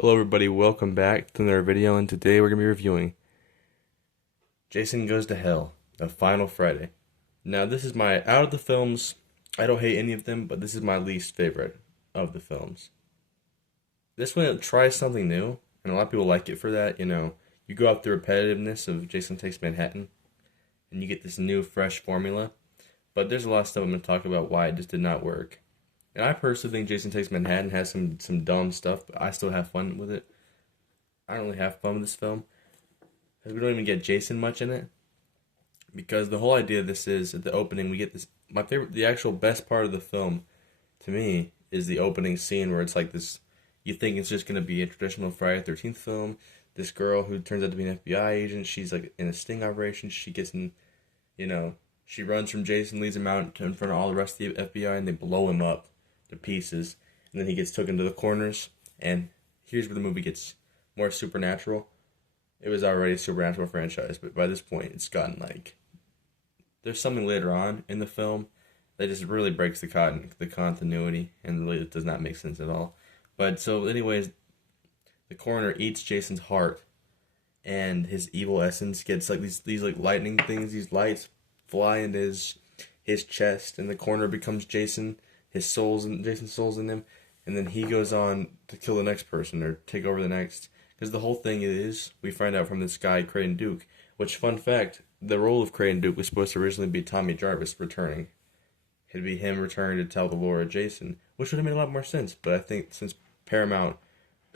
Hello everybody, welcome back to another video, and today we're going to be reviewing Jason Goes to Hell, The Final Friday. Now this is out of the films, I don't hate any of them, but this is my least favorite of the films. This one tries something new, and a lot of people like it for that, you go off the repetitiveness of Jason Takes Manhattan, and you get this new fresh formula, but there's a lot of stuff I'm going to talk about why it just did not work. And I personally think Jason Takes Manhattan has some dumb stuff, but I still have fun with it. I don't really have fun with this film because we don't even get Jason much in it. Because the whole idea of this is at the opening we get this. My favorite, the actual best part of the film, to me, is the opening scene where it's like this. You think it's just gonna be a traditional Friday the 13th film. This girl who turns out to be an FBI agent. She's like in a sting operation. She gets in, you know, she runs from Jason, leads him out in front of all the rest of the FBI, and they blow him up to pieces. And then he gets taken to the corners. And here's where the movie gets more supernatural. It was already a supernatural franchise, but by this point, it's gotten like there's something later on in the film that just really breaks the continuity and really does not make sense at all. But so, anyways, the coroner eats Jason's heart, and his evil essence gets like these like lightning things. These lights fly into his chest, and the coroner becomes Jason. Jason's soul's in him, and then he goes on to kill the next person or take over the next. Because the whole thing is, we find out from this guy, Creighton Duke, which, fun fact, the role of Creighton Duke was supposed to originally be Tommy Jarvis returning. It'd be him returning to tell the lore of Jason, which would have made a lot more sense. But I think since Paramount,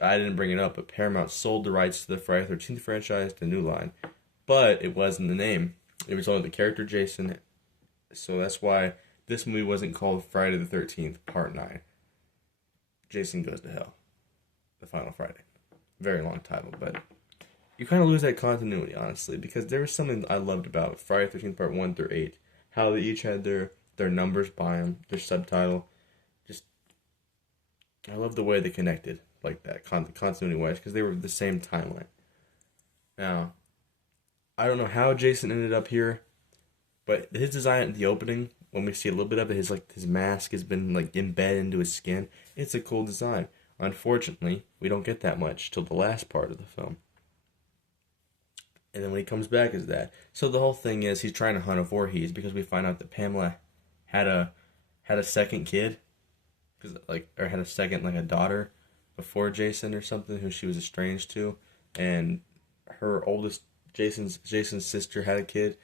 I didn't bring it up, but Paramount sold the rights to the Friday the 13th franchise to New Line. But it wasn't the name. It was only the character Jason. So that's why this movie wasn't called Friday the 13th Part 9. Jason Goes to Hell. The Final Friday. Very long title, but you kind of lose that continuity, honestly, because there was something I loved about Friday the 13th Part 1 through 8. How they each had their numbers by them, their subtitle. Just, I love the way they connected like that, continuity-wise, because they were the same timeline. Now, I don't know how Jason ended up here, but his design at the opening, when we see a little bit of it, his mask has been like embedded into his skin. It's a cool design. Unfortunately, we don't get that much till the last part of the film. And then when he comes back is that. So the whole thing is he's trying to hunt a Voorhees because we find out that Pamela had a second kid, cause like or had a second like a daughter before Jason or something who she was estranged to, and her oldest Jason's sister had a kid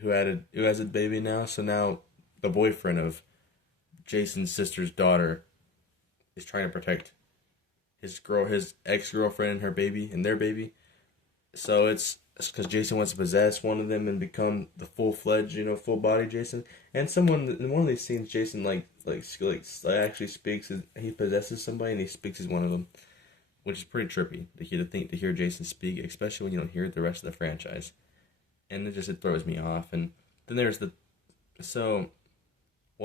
who has a baby now. So now the boyfriend of Jason's sister's daughter is trying to protect his ex girlfriend and her baby and their baby. So it's because Jason wants to possess one of them and become the full fledged, full body Jason. And someone in one of these scenes, Jason actually speaks. He possesses somebody and he speaks as one of them, which is pretty trippy to hear Jason speak, especially when you don't hear it the rest of the franchise. And it throws me off. And then there's I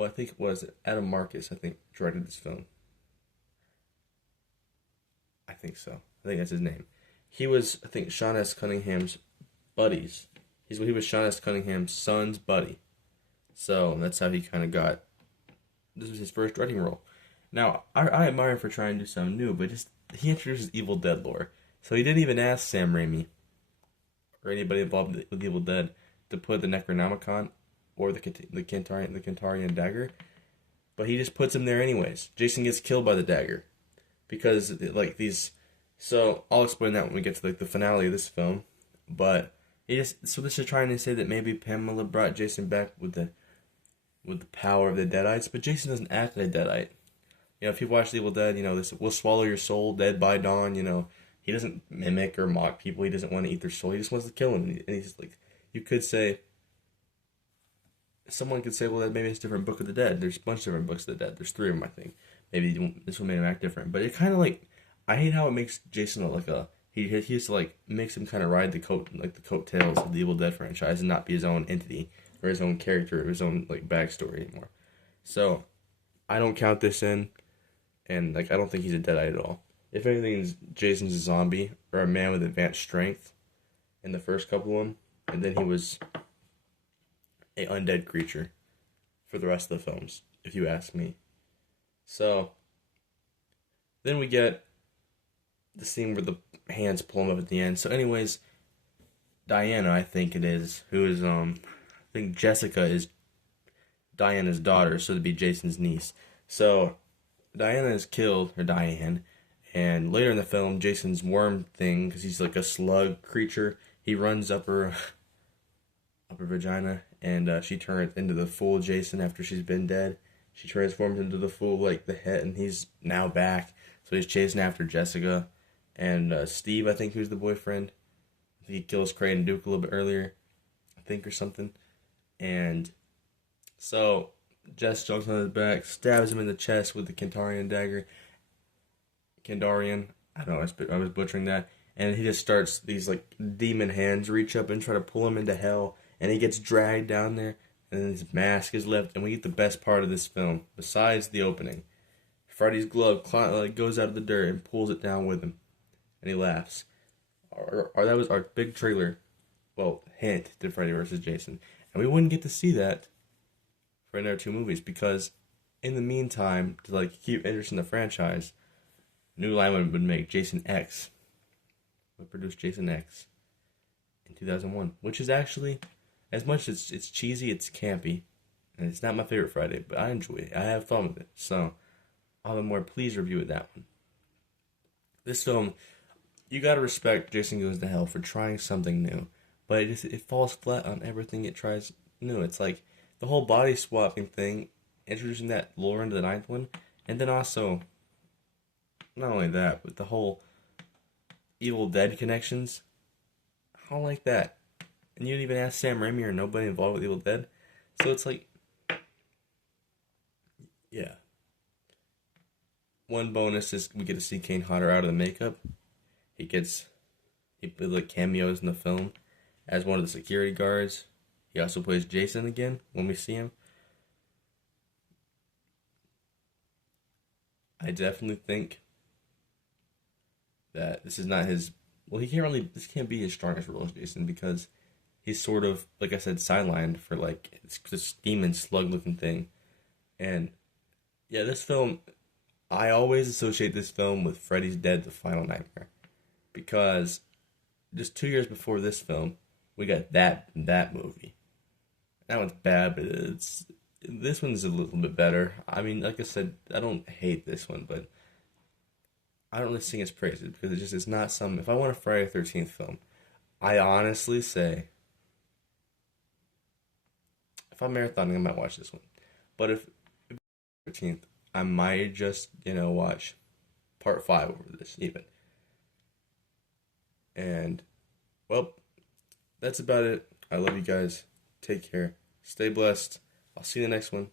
think it was Adam Marcus. I think directed this film. I think so. I think that's his name. He was, I think, Sean S. Cunningham's buddies. He was Sean S. Cunningham's son's buddy. So that's how he kind of got. This was his first directing role. Now I admire him for trying to do something new, but just he introduces Evil Dead lore. So he didn't even ask Sam Raimi or anybody involved with Evil Dead to put the Necronomicon or the Kentarian dagger, but he just puts him there anyways. Jason gets killed by the dagger because like these. So I'll explain that when we get to like the finale of this film. But so this is trying to say that maybe Pamela brought Jason back with the power of the Deadites, but Jason doesn't act like a Deadite. If you watch Evil Dead, this will swallow your soul, dead by dawn. He doesn't mimic or mock people. He doesn't want to eat their soul. He just wants to kill them. And he's like, you could say, someone could say, well, maybe it's a different Book of the Dead. There's a bunch of different Books of the Dead. There's 3 of them, I think. Maybe this one made him act different, but it kind of like. I hate how it makes Jason look like he used to like makes him kind of ride the coattails of the Evil Dead franchise and not be his own entity or his own character or his own like backstory anymore. So I don't count this in, and like I don't think he's a Deadite at all. If anything, Jason's a zombie or a man with advanced strength in the first couple of them, and then he was a undead creature for the rest of the films, if you ask me. So then we get the scene where the hands pull him up at the end. So, anyways, Diana, I think it is, who is I think Jessica is Diana's daughter, so to be Jason's niece. So Diana is killed, or Diane, and later in the film, Jason's worm thing, because he's like a slug creature, he runs up her vagina, and she turns into the full Jason after she's been dead. She transforms into the full like the head, and he's now back. So he's chasing after Jessica and Steve, I think, who's the boyfriend. I think he kills Crane and Duke a little bit earlier, I think, or something. And so Jess jumps on his back, stabs him in the chest with the Kandarian dagger. Kandarian, I don't know, I was butchering that. And he just starts, these like demon hands reach up and try to pull him into hell. And he gets dragged down there, and then his mask is left. And we get the best part of this film, besides the opening. Freddy's glove goes out of the dirt and pulls it down with him. And he laughs. That was our big trailer, well, hint to Freddy vs. Jason. And we wouldn't get to see that for another two movies because in the meantime, to like keep interest in the franchise, New Line would make Jason X. Would produce Jason X in 2001, which is actually, as much as it's cheesy, it's campy, and it's not my favorite Friday, but I enjoy it. I have fun with it, so I'll have a more pleased review of that one. This film, you gotta respect Jason Goes to Hell for trying something new, but it falls flat on everything it tries new. It's like the whole body swapping thing, introducing that lore into the ninth one, and then also, not only that, but the whole Evil Dead connections. I don't like that. And you didn't even ask Sam Raimi or nobody involved with Evil Dead. So it's like, yeah. One bonus is we get to see Kane Hodder out of the makeup. He plays like cameos in the film as one of the security guards. He also plays Jason again when we see him. I definitely think that this is not his. Well, this can't be his strongest role as Jason because he's sort of, like I said, sidelined for like this demon slug looking thing. And yeah, this film, I always associate this film with Freddy's Dead: The Final Nightmare because just 2 years before this film, we got that movie. That one's bad, but this one's a little bit better. I mean, like I said, I don't hate this one, but I don't really sing its praises because it's not some. If I want a Friday the 13th film, I honestly say if I'm marathoning, I might watch this one. But if 13th, I might just watch part five over this even. And well, that's about it. I love you guys. Take care. Stay blessed. I'll see you in the next one.